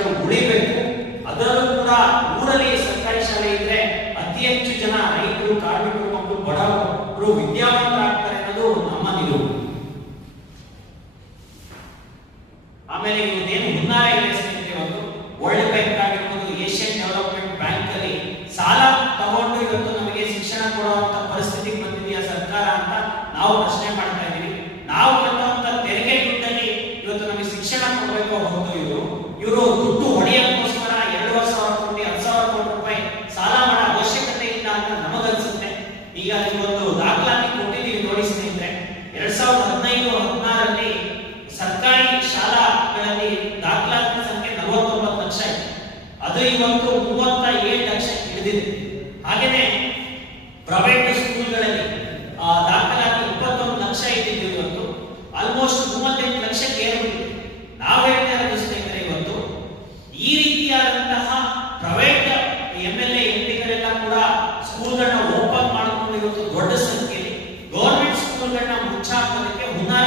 ಶಾಲೆಗಳು ಉಳಿಬೇಕು. ಅದರಲ್ಲೂ ಕೂಡ ಊರಲ್ಲಿ ಸರ್ಕಾರಿ ಶಾಲೆ ಇದ್ರೆ ಅತಿ ಹೆಚ್ಚು ಜನ ರೈತರು, ಕಾರ್ಮಿಕರು ಮತ್ತು ಬಡವರು ವಿದ್ಯಾವಂತರಾಗ್ತಾರೆ ಅನ್ನೋದು ನಮ್ಮ ನಿಲುವು. ಆಮೇಲೆ ಇದೇನು ಹುನ್ನಾರ ಇದೆ ಸ್ನೇಹಿತರೆ, ಒಂದು ವರ್ಲ್ಡ್ ಬ್ಯಾಂಕ್ ಆಗಿರ್ಬೋದು, ಏಷ್ಯನ್ ಡೆವಲಪ್ಮೆಂಟ್ ಬ್ಯಾಂಕ್ ಅಲ್ಲಿ ಸಾಲ ತಗೊಂಡು ಇವತ್ತು ನಮಗೆ ಶಿಕ್ಷಣ ಕೊಡುವಂತ ಪರಿಸ್ಥಿತಿಗೆ ಬಂದಿದೆಯಾ ಸರ್ಕಾರ ಅಂತ ನಾವು ಪ್ರಶ್ನೆ ಮಾಡ್ತಾ ಇದೀವಿ. ನಾವು ಕಟ್ಟುವಂತ ತೆರಿಗೆ ದುಡ್ಡಲ್ಲಿ ಇವತ್ತು ನಮಗೆ ಶಿಕ್ಷಣ ಕೊಡಬೇಕು ಹೊರತು ಇವರು ದುಡ್ಡು ಹೊಡೆಯೋಕ್ಕೋಸ್ಕರ 2,000 ಕೋಟಿ 10,000 ಕೋಟಿ ರೂಪಾಯಿ ಸಾಲ ಮಾಡೋ ಅವಶ್ಯಕತೆ ಇಲ್ಲ ಅಂತ ನಮಗನ್ಸುತ್ತೆ. ಈಗ ಇವತ್ತು ದಾಖಲಾತಿ ಕೊಟ್ಟಿದ್ದೀವಿ ನೋಡಿ ಸ್ನೇಹಿತರೆ, 2015-16ರಲ್ಲಿ ಸರ್ಕಾರಿ ಶಾಲಾಗಳಲ್ಲಿ ದಾಖಲಾತಿ ಸಂಖ್ಯೆ 49 ಲಕ್ಷ ಇದೆ. ಅದು ಇವತ್ತು 37 ಲಕ್ಷ ಹಿಡಿದಿದೆ. ಹಾಗೇನೆ ಪ್ರೈವೇಟ್ ಸ್ಕೂಲ್ಗಳಲ್ಲಿ ದಾಖಲಾತಿ 21 ಲಕ್ಷ ಇದ್ದಿದ್ದು ಇವತ್ತು ಆಲ್ಮೋಸ್ಟ್ 38 ಲಕ್ಷಕ್ಕೆ ಏರಿದೆ. ನಾವು ಹೇಳ್ತಾ ಇರೋದು ಸ್ನೇಹಿತರೆ, ಇವತ್ತು ಈ ರೀತಿಯಾದಂತಹ ಪ್ರೈವೇಟ್ MLA MPಗಳೆಲ್ಲ ಕೂಡ ಸ್ಕೂಲ್ಗಳನ್ನ ಓಪನ್ ಮಾಡಿಕೊಂಡು ಇವತ್ತು ದೊಡ್ಡ ಸಂಖ್ಯೆಯಲ್ಲಿ ಗವರ್ಮೆಂಟ್ ಸ್ಕೂಲ್ಗಳನ್ನ ಮುಚ್ಚಾಕೋದಕ್ಕೆ ಹುನ್ನಾರ